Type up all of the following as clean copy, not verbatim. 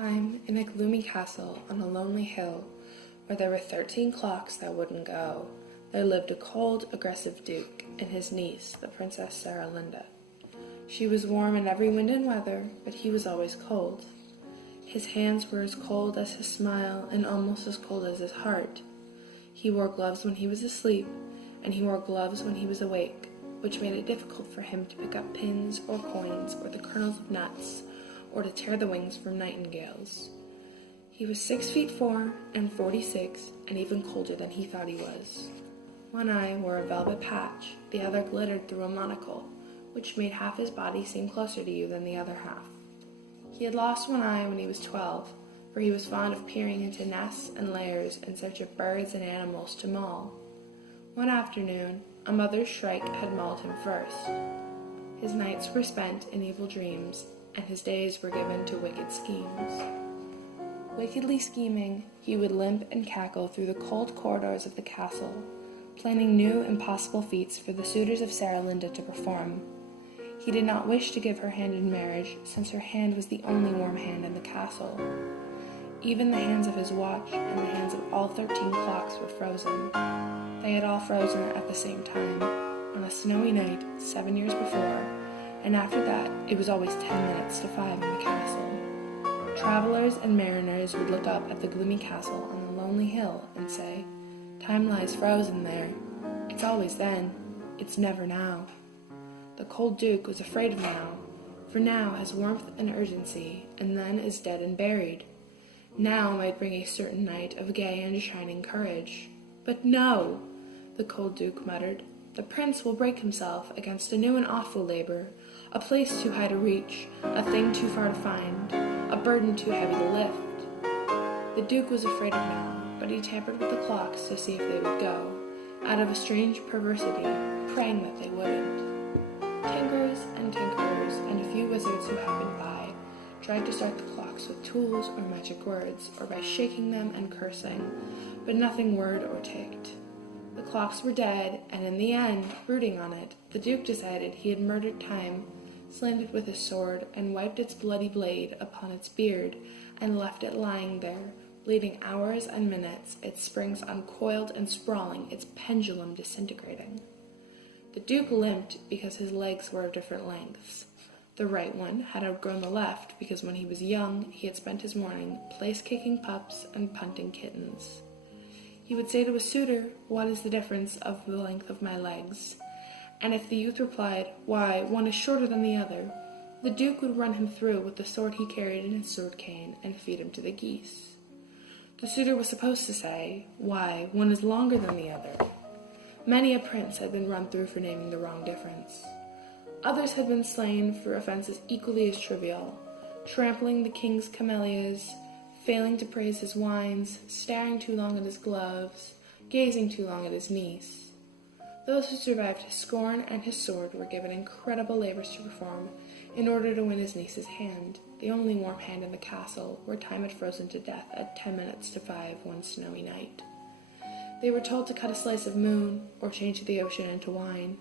time, in a gloomy castle on a lonely hill, where there were 13 clocks that wouldn't go, there lived a cold, aggressive duke and his niece, the Princess Saralinda. She was warm in every wind and weather, but he was always cold. His hands were as cold as his smile and almost as cold as his heart. He wore gloves when he was asleep, and he wore gloves when he was awake, which made it difficult for him to pick up pins or coins or the kernels of nuts, or to tear the wings from nightingales. He was 6'4" and 46, and even colder than he thought he was. One eye wore a velvet patch, the other glittered through a monocle, which made half his body seem closer to you than the other half. He had lost one eye when he was 12, for he was fond of peering into nests and lairs in search of birds and animals to maul. One afternoon, a mother's shrike had mauled him first. His nights were spent in evil dreams, and his days were given to wicked schemes. Wickedly scheming, he would limp and cackle through the cold corridors of the castle, planning new impossible feats for the suitors of Saralinda to perform. He did not wish to give her hand in marriage, since her hand was the only warm hand in the castle. Even the hands of his watch and the hands of all 13 clocks were frozen. They had all frozen at the same time, on a snowy night 7 years before, and after that it was always 10 minutes to 5 in the castle. Travelers and mariners would look up at the gloomy castle on the lonely hill and say, "Time lies frozen there. It's always then. It's never now." The cold duke was afraid of now, for now has warmth and urgency, and then is dead and buried. Now might bring a certain night of gay and shining courage. But no, the cold duke muttered, the prince will break himself against a new and awful labor, a place too high to reach, a thing too far to find, a burden too heavy to lift. The duke was afraid of now, but he tampered with the clocks to see if they would go, out of a strange perversity, praying that they wouldn't. Tinkers and tinkerers and a few wizards who happened by tried to start the clocks with tools or magic words, or by shaking them and cursing, but nothing whirred or ticked. The clocks were dead, and in the end, brooding on it, the duke decided he had murdered time, slain it with his sword, and wiped its bloody blade upon its beard, and left it lying there, bleeding hours and minutes, its springs uncoiled and sprawling, its pendulum disintegrating. The duke limped because his legs were of different lengths. The right one had outgrown the left because when he was young, he had spent his morning place-kicking pups and punting kittens. He would say to a suitor, "What is the difference of the length of my legs?" And if the youth replied, "Why, one is shorter than the other," the duke would run him through with the sword he carried in his sword cane and feed him to the geese. The suitor was supposed to say, "Why, one is longer than the other." Many a prince had been run through for naming the wrong difference. Others had been slain for offenses equally as trivial, trampling the king's camellias, failing to praise his wines, staring too long at his gloves, gazing too long at his niece. Those who survived his scorn and his sword were given incredible labors to perform in order to win his niece's hand, the only warm hand in the castle, where time had frozen to death at 10 minutes to 5 one snowy night. They were told to cut a slice of moon, or change the ocean into wine.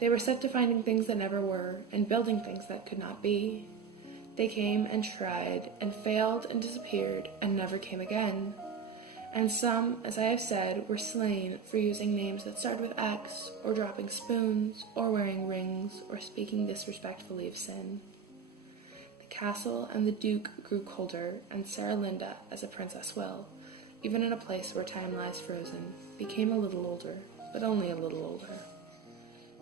They were set to finding things that never were, and building things that could not be. They came and tried, and failed and disappeared, and never came again. And some, as I have said, were slain for using names that started with X, or dropping spoons, or wearing rings, or speaking disrespectfully of sin. The castle and the duke grew colder, and Saralinda, as a princess will, even in a place where time lies frozen, became a little older, but only a little older.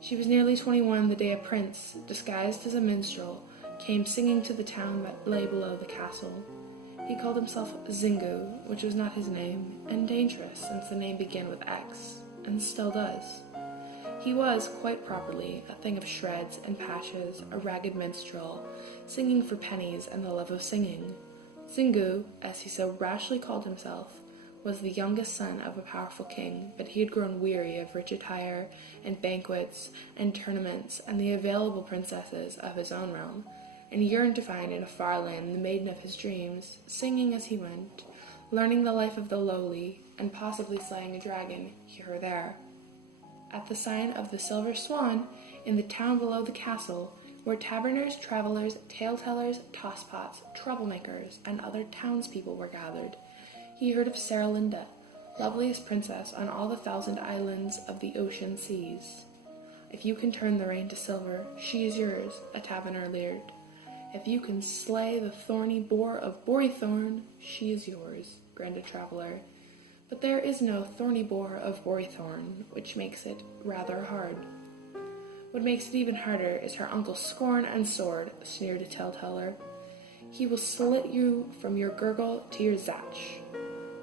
She was nearly 21 the day a prince, disguised as a minstrel, came singing to the town that lay below the castle. He called himself Zingu, which was not his name, and dangerous since the name began with X, and still does. He was, quite properly, a thing of shreds and patches, a ragged minstrel, singing for pennies and the love of singing. Zingu, as he so rashly called himself, was the youngest son of a powerful king, but he had grown weary of rich attire and banquets and tournaments and the available princesses of his own realm, and yearned to find in a far land the maiden of his dreams, singing as he went, learning the life of the lowly, and possibly slaying a dragon here or there. At the sign of the Silver Swan, in the town below the castle, where taverners, travelers, tale-tellers, tosspots, troublemakers, and other townspeople were gathered. He heard of Saralinda, loveliest princess on all the 1,000 islands of the ocean seas. If you can turn the rain to silver, she is yours, a taverner leered. If you can slay the thorny boar of Borythorn, she is yours, grinned a traveler. But there is no thorny boar of Borythorn, which makes it rather hard. What makes it even harder is her uncle's scorn and sword, sneered a tale-teller. He will slit you from your gurgle to your zatch.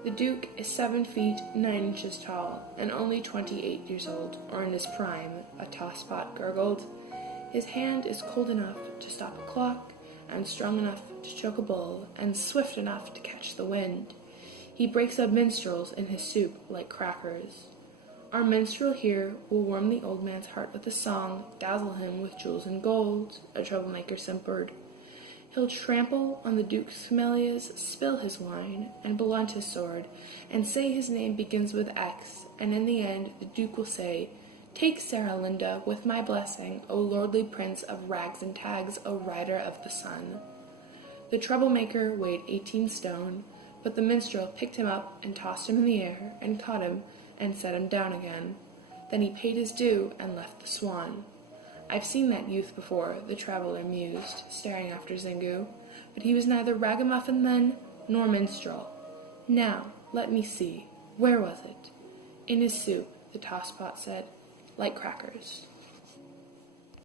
The Duke is 7 feet 9 inches tall, and only 28 years old, or in his prime, a tosspot gurgled. His hand is cold enough to stop a clock, and strong enough to choke a bull, and swift enough to catch the wind. He breaks up minstrels in his soup like crackers. Our minstrel here will warm the old man's heart with a song, dazzle him with jewels and gold, a troublemaker simpered. He'll trample on the Duke's camellias, spill his wine, and blunt his sword, and say his name begins with X, and in the end the Duke will say, "Take Saralinda with my blessing, O lordly prince of rags and tags, O rider of the sun." The troublemaker weighed 18 stone, but the minstrel picked him up and tossed him in the air, and caught him, and set him down again. Then he paid his due and left the Swan. I've seen that youth before, the traveler mused, staring after Zingu, but he was neither ragamuffin then, nor minstrel. Now, let me see, where was it? In his soup, the tosspot said, like crackers.